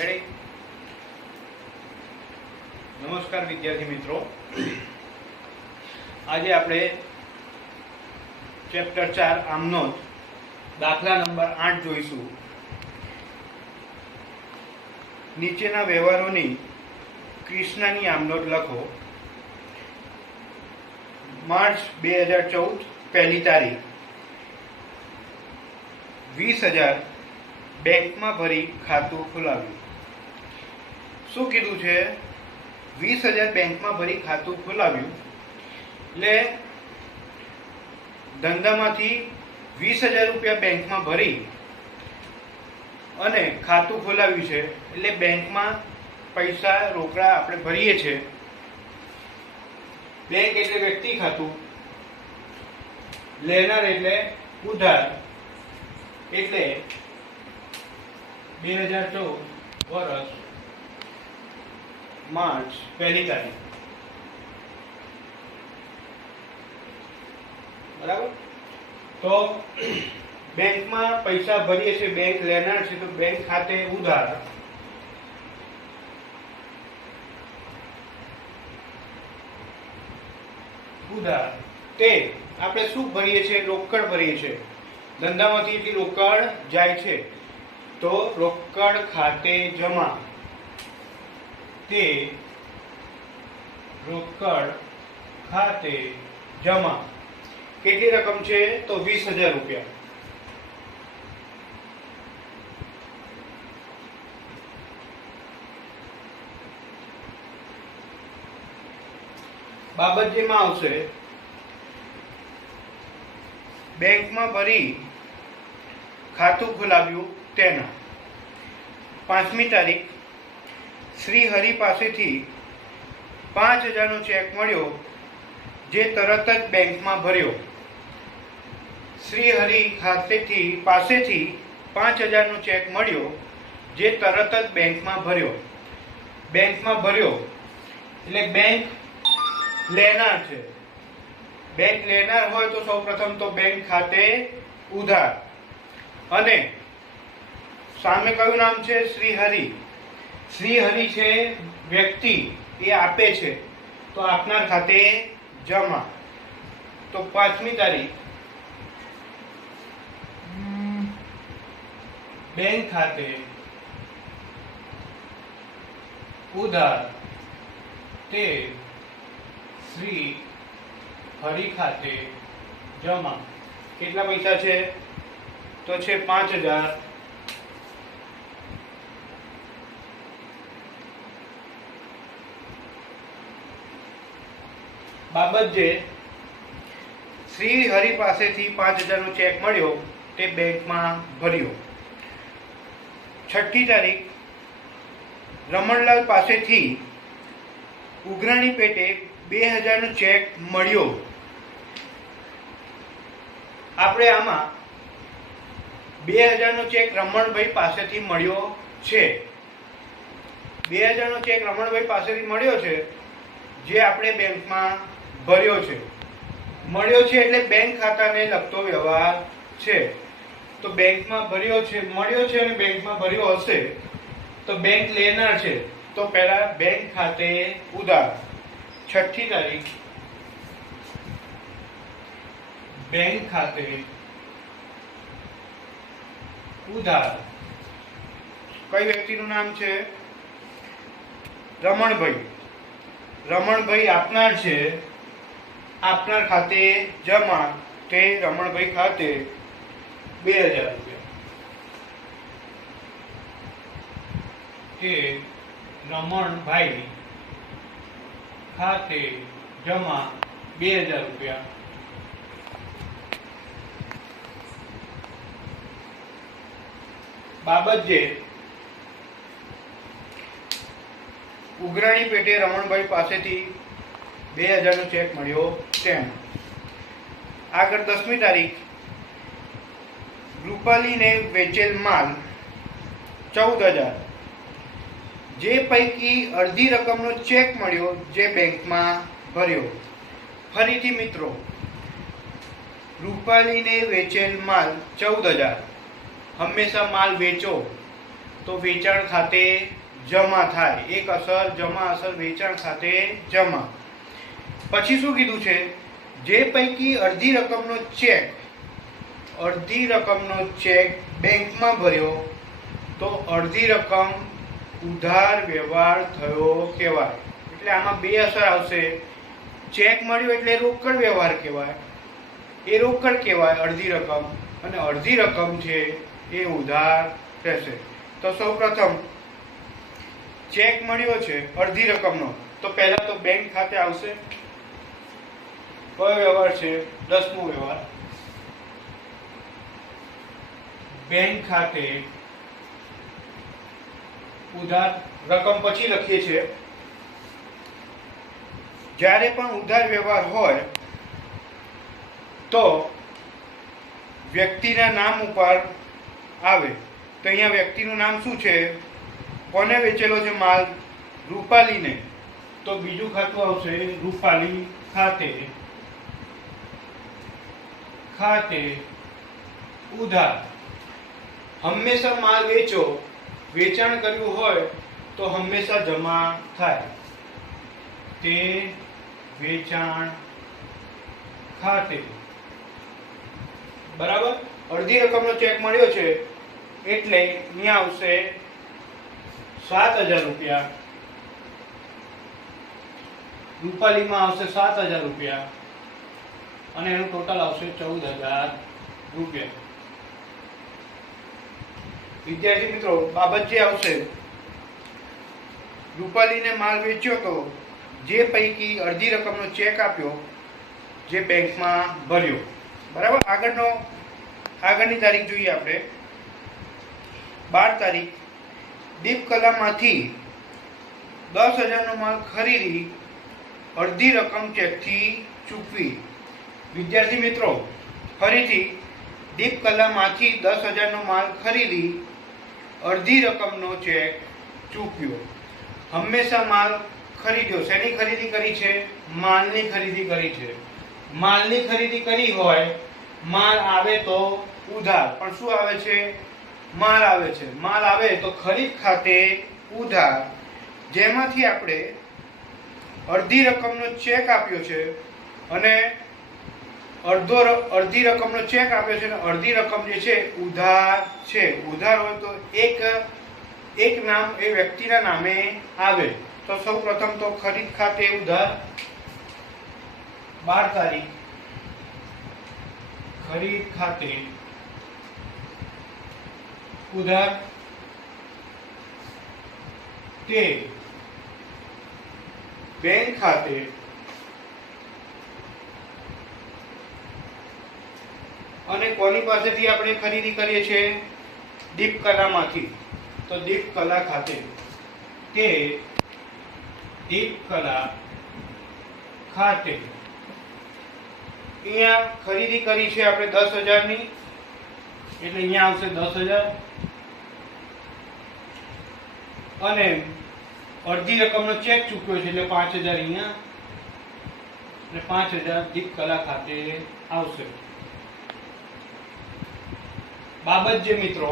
Ready? નમસ્કાર વિદ્યાર્થી મિત્રો, આજે આપણે ચેપ્ટર 4 આમનોંધ દાખલા નંબર 8 જોઈશું. નીચેના વ્યવહારોની કૃષ્ણની આમનોંધ લખો. માર્ચ 2014 પહેલી તારીખ 20,000 બેંકમાં ભરી ખાતું ખોલાવ્યું. શું કીધું છે? 20,000 બેંકમાં ભરી ખાતું ખોલાવ્યું એટલે ધંધામાંથી 20,000 રૂપિયા બેંકમાં ભરી અને ખાતું ખોલાવ્યું છે. એટલે બેંકમાં પૈસા રોકડા આપણે ભરીએ છીએ. બેંક એટલે વ્યક્તિ ખાતું, લેનાર એટલે ઉધાર. એટલે 2014 વર્ષ માર્ચ પહેલી તારીખ, બરાબર? તો બેંકમાં પૈસા ભરીએ છીએ, બેંક લેનાર છે, તો બેંક ખાતે ઉધાર તે આપણે શું ભરીએ છીએ? રોકડ ભરીએ છીએ. ધંધામાંથી એટલી રોકડ જાય છે તો રોકડ ખાતે જમા. તે રોકડ ખાતે જમા. કેટલી રકમ છે? તો 20,000 રૂપિયા. બાબત જેમાં આવશે બેંકમાં ભરી ખાતું ખોલાવ્યું તેના. 5મી તારીખ શ્રી હરિ પાસેથી 5,000 નો ચેક મળ્યો, જે તરત જ બેંકમાં ભર્યો. શ્રી હરિ પાસેથી 5,000 નો ચેક મળ્યો, જે તરત જ બેંકમાં ભર્યો. બેંકમાં ભર્યો એટલે બેંક લેનાર છે. બેંક લેનાર હોય તો સૌપ્રથમ તો બેંક ખાતે ઉધાર. અને સામે કયું નામ છે? શ્રી હરિ. શ્રી હરિ છે વ્યક્તિ, એ આપે છે તો આપનાર ખાતે જમા. તો 5મી તારીખ બેંક ખાતે ઉધાર તે શ્રી હરિ ખાતે જમા. કેટલા પૈસા છે? તો છે 5,000. બાબત જે શ્રી હરિ પાસેથી 5,000 નો ચેક મળ્યો તે બેંકમાં ભર્યો. 6ઠી તારીખ રમણલાલ પાસેથી ઉઘરાણી પેટે 2,000 નો ચેક મળ્યો. આપણે આમાં 2,000 નો ચેક રમણભાઈ પાસેથી મળ્યો છે. 2,000 નો ચેક રમણભાઈ પાસેથી મળ્યો છે, જે આપણે બેંકમાં ભર્યો છે. મળ્યો છે એટલે બેંક ખાતાને લગતો વ્યવહાર છે. તો બેંકમાં ભર્યો છે, મળ્યો છે અને બેંકમાં ભર્યો હશે તો બેંક લેનાર છે. તો પહેલા બેંક ખાતે ઉધાર. 6ઠી તારીખ બેંક ખાતે ઉધાર. કઈ વ્યક્તિનું નામ છે? રમણભાઈ. રમણભાઈ આપનાર છે, આપનાર ખાતે જમા. તે રમણભાઈ ખાતે 2,000 રૂપિયા. તે રમણભાઈ ખાતે જમા 2,000 રૂપિયા. બાબત જે ઉઘરાણી પેટે રમણભાઈ પાસેથી 2,000 નો ચેક મળ્યો તેમ. આગળ 10મી તારીખ રૂપાલીને વેચેલ માલ 14,000, જે પૈકી અડધી રકમનો ચેક મળ્યો, જે બેંકમાં ભર્યો. ફરીથી મિત્રો, રૂપાલીને વેચેલ માલ 14,000. હંમેશા માલ વેચો તો વેચાણ ખાતે જમા થાય. એક અસર જમા અસર વેચાણ ખાતે જમા. પછી શું કીધું છે? જે પૈકી અડધી રકમનો ચેક બેંકમાં ભર્યો તો અડધી રકમ ઉધાર વ્યવહાર થયો કહેવાય. એટલે આમાં બે અસર આવશે. ચેક મળ્યો એટલે રોકડ વ્યવહાર કહેવાય, એ રોકડ કહેવાય અડધી રકમ, અને અડધી રકમ છે એ ઉધાર રહેશે. તો સૌપ્રથમ ચેક મળ્યો છે અડધી રકમનો, તો પહેલા તો બેંક ખાતે આવશે. કયો વ્યવહાર છે? 10મો વ્યવહાર. બેંક ખાતે ઉધાર રકમ પછી લખીએ છીએ. જ્યારે પણ ઉધાર વ્યવહાર હોય તો વ્યક્તિના નામ ઉપર આવે. તો અહીંયા વ્યક્તિનું નામ શું છે? કોને વેચેલો છે માલ? રૂપાલીને. તો બીજું ખાતું આવશે રૂપાલી ખાતે ઉધાર. હંમેશા માલ વેચો, વેચાણ કર્યું હોય તો હંમેશા જમા થાય. તે વેચાણ ખાતે. બરાબર. અડધી રકમનો ચેક મળ્યો છે એટલે અહીંયા આવશે 7,000 રૂપિયા. રૂપાલીમાં આવશે 7,000 રૂપિયા અને એનું ટોટલ આવશે 14,000 રૂપિયા. વિદ્યાર્થી મિત્રો, બાબત જે આવશે, રૂપાલીને માલ વેચ્યો તો જે પૈકી અડધી રકમનો ચેક આપ્યો જે બેંકમાં ભર્યો. બરાબર. આગળની તારીખ જોઈએ આપણે. 12 તારીખ. દીપકલામાંથી 10,000નો માલ ખરીદી અડધી રકમ ચેકથી ચૂકવી. વિદ્યાર્થી મિત્રો, ફરીથી દીપકલામાંથી 10,000નો માલ ખરીદી અડધી રકમનો ચેક ચૂકવ્યો. હંમેશા માલ ખરીદ્યો. શેની ખરીદી કરી છે? માલની ખરીદી કરી છે. માલની ખરીદી કરી હોય, માલ આવે તો ઉધાર. પણ શું આવે છે? માલ આવે છે. માલ આવે તો ખરીદ ખાતે ઉધાર, જેમાંથી આપણે અડધી રકમનો ચેક આપ્યો છે અને અડધી રકમનો ચેક આપ્યો છે અને અડધી રકમ જે છે ઉધાર છે. ઉધાર હોય તો એક નામ એ વ્યક્તિના નામે આવે. તો સૌ પ્રથમ તો ખરીદ ખાતે ઉધાર. 12 તારીખ. ખરીદ ખાતે ઉધાર. તે બેંક ખાતે અને કોની પાસેથી આપણે ખરીદી કરીએ છીએ? દીપકલામાંથી. તો દીપકલા ખાતે. તે દીપકલા ખાતે. અહીંયા ખરીદી કરી છે આપણે 10,000ની, એટલે અહીંયા આવશે 10,000 અને અડધી રકમનો ચેક ચૂક્યો છે એટલે 5,000 અહીંયા અને 5,000 દીપકલા ખાતે આવશે. બાબત જે મિત્રો,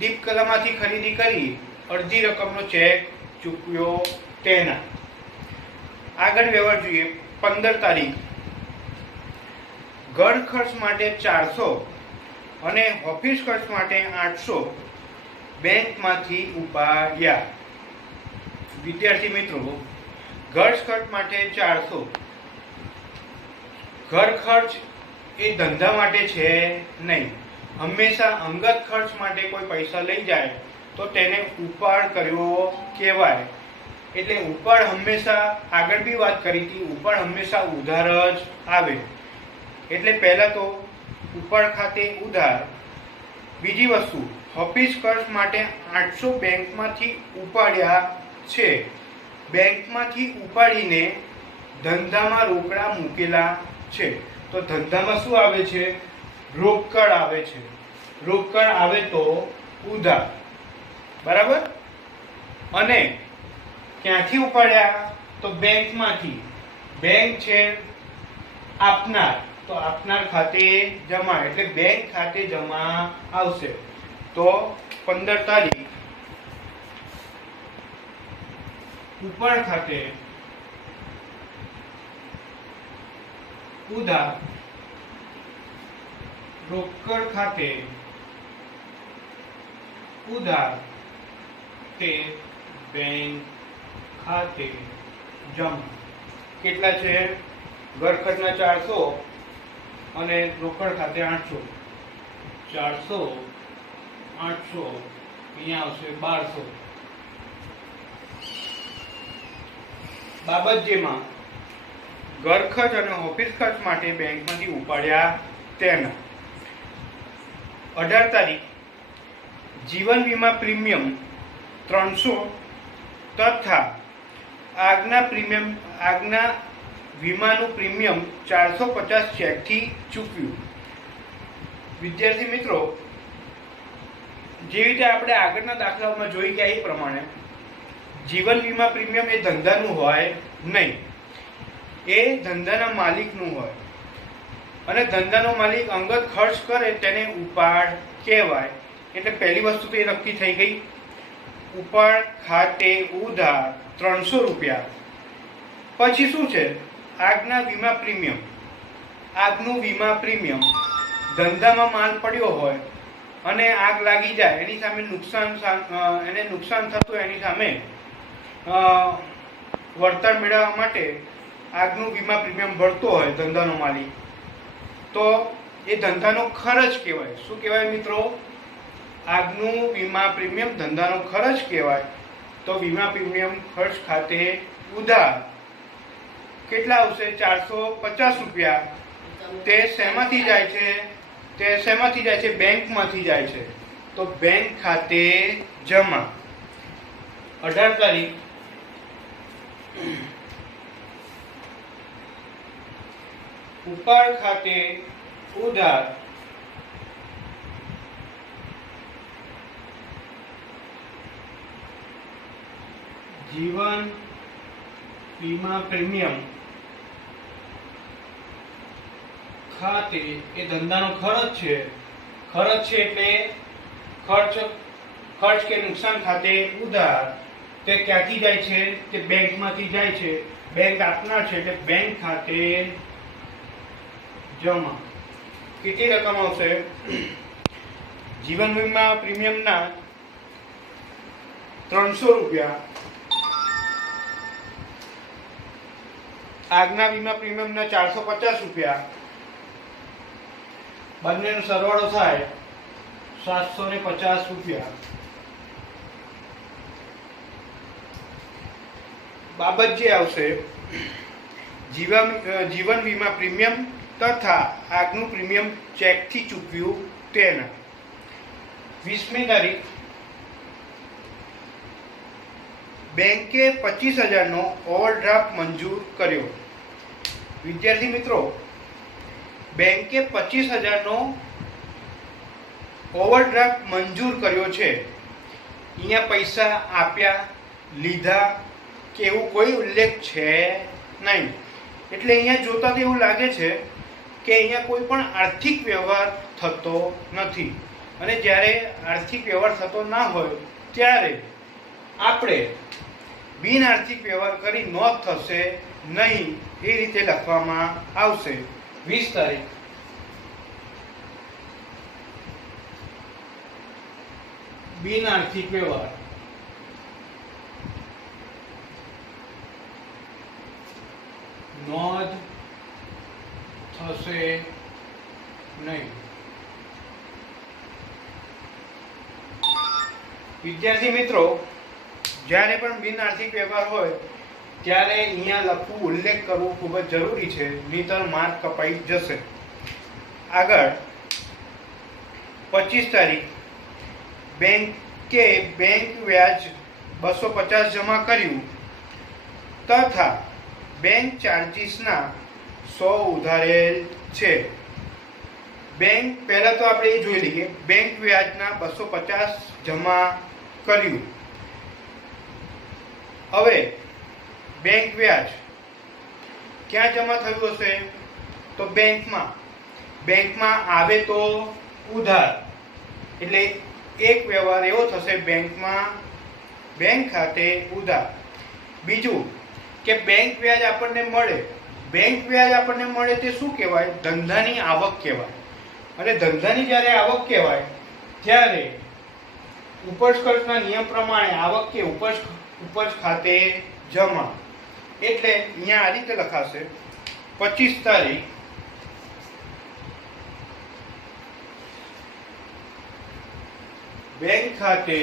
દીપકલામાંથી ખરીદી કરી અડધી રકમનો ચેક ચૂકવ્યો તેના. આગળ વ્યવહાર જોઈએ. 15 તારીખ. ઘર ખર્ચ માટે 400 અને ઓફિસ ખર્ચ માટે 800 બેંકમાંથી ઉપાડ્યા. વિદ્યાર્થી મિત્રો, ઘર ખર્ચ માટે 400. ઘર ખર્ચ એ ધંધા માટે છે નહીં. હંમેશા અંગત ખર્ચ માટે કોઈ પૈસા લઈ જાય તો તેને ઉપાડ કર્યો કહેવાય. એટલે ઉપાડ હંમેશા, આગળ બી વાત કરી હતી, ઉપાડ હંમેશા ઉધાર જ આવે. એટલે પહેલા તો ઉપાડ ખાતે ઉધાર. બીજી વસ્તુ, ઓફિસ ખર્ચ માટે 800 બેંકમાંથી ઉપાડ્યા છે. બેંકમાંથી ઉપાડીને ધંધામાં રોકડા મૂકેલા છે. તો ધંધામાં શું આવે છે? રોકડ આવે છે. રોકડ આવે તો ઉધાર. બરાબર. અને ક્યાંથી ઉપાડ્યા? તો બેંકમાંથી. બેંક છે આપનાર, તો આપનાર ખાતે જમા, એટલે બેંક ખાતે જમા આવશે. તો 15 તારીખ ઉપાડ ખાતે ઉધાર રોકડ ખાતે ઉધાર તે બેંક ખાતે જમા. કેટલા છે? ઘરખર્ચના 400 અને રોકડ ખાતે 800. 400 800 અહીંયા આવશે 1200. બાબત જેમાં ઘર ખર્ચ અને ઓફિસ ખર્ચ માટે બેંકમાંથી ઉપાડ્યા તેના. 18 તારીખ જીવન વીમા પ્રીમિયમ 300 તથા આગના વીમાનું પ્રીમિયમ 450 ચેકથી ચૂકવ્યું. વિદ્યાર્થી મિત્રો, જેવી રીતે આપણે આગળના દાખલામાં જોઈ ગયા એ પ્રમાણે જીવન વીમા પ્રીમિયમ એ ધંધાનું હોય નહીં, એ ધંધાના માલિકનું હોય. અને ધંધાનો માલિક અંગત ખર્ચ કરે તેને ઉપાડ કહેવાય. એટલે પહેલી વસ્તુ તો એ નક્કી થઈ ગઈ. ઉપાડ ખાતે ઉધાર 300 રૂપિયા. પછી શું છે? આગના વીમા પ્રીમિયમ. આગનું વીમા પ્રીમિયમ ધંધામાં માલ પડ્યો હોય અને આગ લાગી જાય, એની સામે નુકસાન થતું એની સામે વળતર મેળવવા માટે આગનું વીમા પ્રીમિયમ ભરતો હોય ધંધાનો માલિક, તો એ ધંધાનો ખર્ચ કહેવાય. શું કહેવાય મિત્રો? આગનું વીમા પ્રીમિયમ ધંધાનો ખર્ચ કહેવાય. તો વીમા પ્રીમિયમ ખર્ચ ખાતે ઉધાર કેટલા આવશે? 450 રૂપિયા. તે શેમાંથી જાય છે? તે શેમાંથી જાય છે? બેંકમાંથી જાય છે. તો બેંક ખાતે જમા. 18 તારીખ ઉપાડ ખાતે ઉધાર જીવન વીમા પ્રીમિયમ ખાતે, એ ધંધાનો ખર્ચ છે. ખર્ચ છે એટલે ખર્ચ કે નુકસાન ખાતે ઉધાર. તે ક્યાંથી જાય છે? તે બેંકમાંથી જાય છે. બેંક આપનાર છે એટલે બેંક ખાતે જમા. કેટલી રકમ આવશે? જીવન વીમા પ્રીમિયમના 300 રૂપિયા, આગના વીમા પ્રીમિયમના 450 રૂપિયા, બંનેનો સરવાળો થાય 750 રૂપિયા. બાબત જે આવશે જીવન વીમા પ્રીમિયમ તથા આગનું પ્રીમિયમ ચેકથી ચૂકવ્યું તેના. 20મી તારીખ બેંકે 25,000 નો ઓવરડ્રાફ્ટ મંજૂર કર્યો. વિદ્યાર્થી મિત્રો, બેંકે 25,000 નો ઓવરડ્રાફ્ટ મંજૂર કર્યો છે. અહીંયા પૈસા આપ્યા, લીધા કે એવું કોઈ ઉલ્લેખ છે નહીં. એટલે અહીંયા જોતા તો એવું લાગે છે કે અહીંયા કોઈ પણ આર્થિક વ્યવહાર થતો નથી. અને જ્યારે આર્થિક વ્યવહાર થતો ના હોય ત્યારે આપણે બિન આર્થિક વ્યવહાર કરી નોંધ થશે નહીં, એ રીતે લખવામાં આવશે. 20 તારીખ બિન આર્થિક વ્યવહાર નોંધ થશે નહીં. વિદ્યાર્થી મિત્રો, જ્યારે પણ બિન આર્થિક વ્યવહાર હોય ત્યારે અહીંયા લખવું, ઉલ્લેખ કરવો ખૂબ જ જરૂરી છે, નહીંતર માર્ક કપાઈ જશે. આગળ 25 તારીખ બેંકે બેંક વ્યાજ 250 જમા કર્યું તથા બેંક ચાર્જીસના 100 ઉધારેલ છે. બેંક પહેલા તો આપણે એ જોઈ લઈએ, બેંક વ્યાજના 250 જમા કર્યું. હવે બેંક વ્યાજ ક્યાં જમા થયું હશે? તો બેંકમાં આવે તો ઉધાર, એટલે એક વ્યવહાર એવો થશે બેંકમાં, બેંક ખાતે ઉધાર. બીજું કે બેંક વ્યાજ આપણને મળે. બેંક વ્યાજ આપણને મળે તે શું કહેવાય? ધંધાની આવક કહેવાય. અને ધંધાની જ્યારે આવક કહેવાય ત્યારે ઉપજ ખર્ચના નિયમ પ્રમાણે આવક કે ઉપજ ખાતે જમા. એટલે અહીંયા આ રીતે લખાશે 25 તારીખ બેંક ખાતે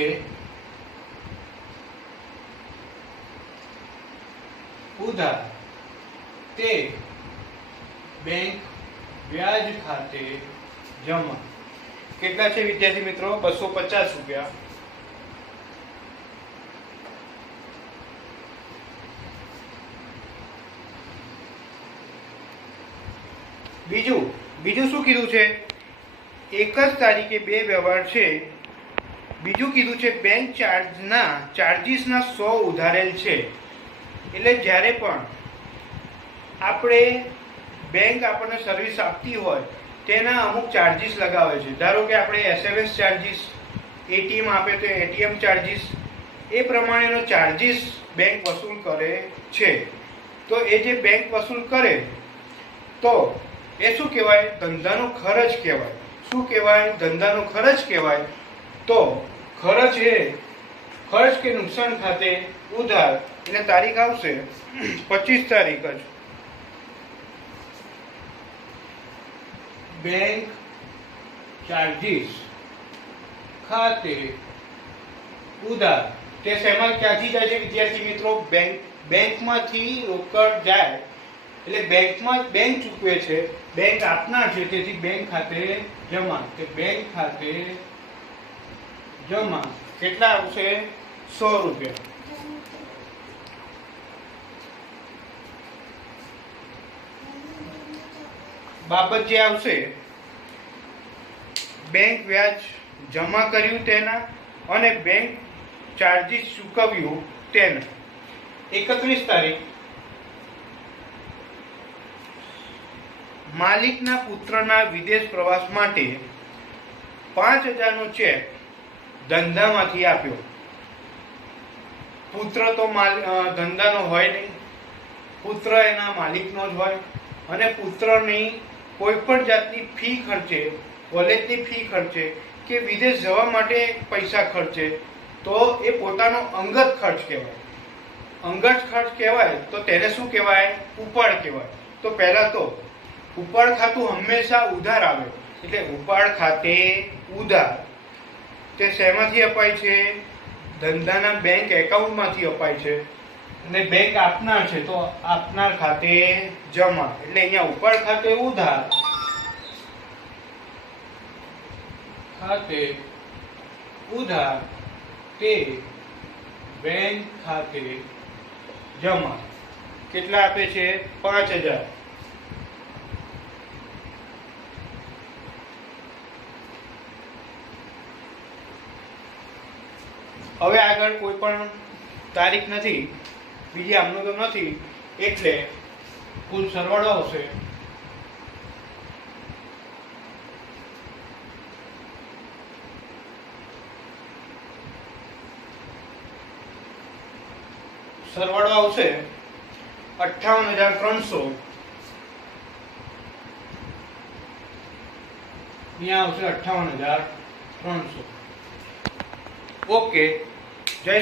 ઉધાર તે બેંક વ્યાજ ખાતે જમા. કેટલા છે વિદ્યાર્થી મિત્રો? 250 રૂપિયા. બીજું શું કીધું છે? એક જ તારીખે બે વ્યવહાર છે. બીજું કીધું છે બેંક ચાર્જીસના 100 ઉધારેલ છે. એટલે જ્યારે પણ આપણે બેંક આપણને સર્વિસ આપતી હોય તેના અમુક ચાર્જીસ લગાવે છે. ધારો કે આપણે SMS ચાર્જીસ, એટીએમ આપે તો એટીએમ ચાર્જીસ, એ પ્રમાણેનો ચાર્જીસ બેંક વસૂલ કરે છે. તો એ જે બેંક વસૂલ કરે તો એ શું કહેવાય? ધંધાનો ખર્ચ કહેવાય. શું કહેવાય? ધંધાનો ખર્ચ કહેવાય. તો ખર્ચ કે નુકસાન ખાતે ઉધાર. એટલે તારીખ આવશે 25 તારીખ જ. બેંક ચાર્જીસ ખાતે ઉધાર. તે શેમાં ક્યાંથી જાય છે વિદ્યાર્થી મિત્રો? બેંકમાંથી રોકડ જાય એટલે બેંક ચૂકવે છે, બેંક આપનાર છે, તેથી બેંક ખાતે જમા. કે બેંક ખાતે જમા કેટલા આવશે? 100 રૂપિયા. બાબત જે આવશે બેંક વ્યાજ જમા કર્યું તેના અને બેંક ચાર્જીસ ચૂકવ્યું તેના. 31 તારીખ માલિકના પુત્રના વિદેશ પ્રવાસ માટે 5000 નો ચેક ધંધામાંથી આપ્યો. પુત્ર તો ધંધાનો હોય નહીં, પુત્ર એના માલિકનો જ હોય. અને પુત્રની કોઈ પણ જાતની ફી ખર્ચે, કોલેજની ફી ખર્ચે કે વિદેશ જવા માટે પૈસા ખર્ચે તો એ પોતાનો અંગત ખર્ચ કહેવાય. અંગત ખર્ચ કહેવાય તો તેને શું કહેવાય? ઉપાડ કહેવાય. તો પહેલા તો ઉપાડ ખાતું હંમેશા ઉધાર આવે. એટલે ઉપાડ ખાતે ઉધાર તે શેમાંથી અપાય છે? ધંધાના બેંક એકાઉન્ટમાંથી અપાય છે. અને બેંક આપનાર છે તો આપનાર ખાતે જમા. એટલે અહીંયા ઉપાડ ખાતે ઉધાર ખાતે ઉધાર તે બેંક ખાતે જમા. કેટલા આપે છે? 5000. હવે આગળ કોઈ પણ તારીખ નથી, બીજી આમનું તો નથી, એટલે કુલ સરવાળો આવશે સરવાળો આવશે 58,300. અહીંયા આવશે 58,300. ઓકે, જય સ્વામી.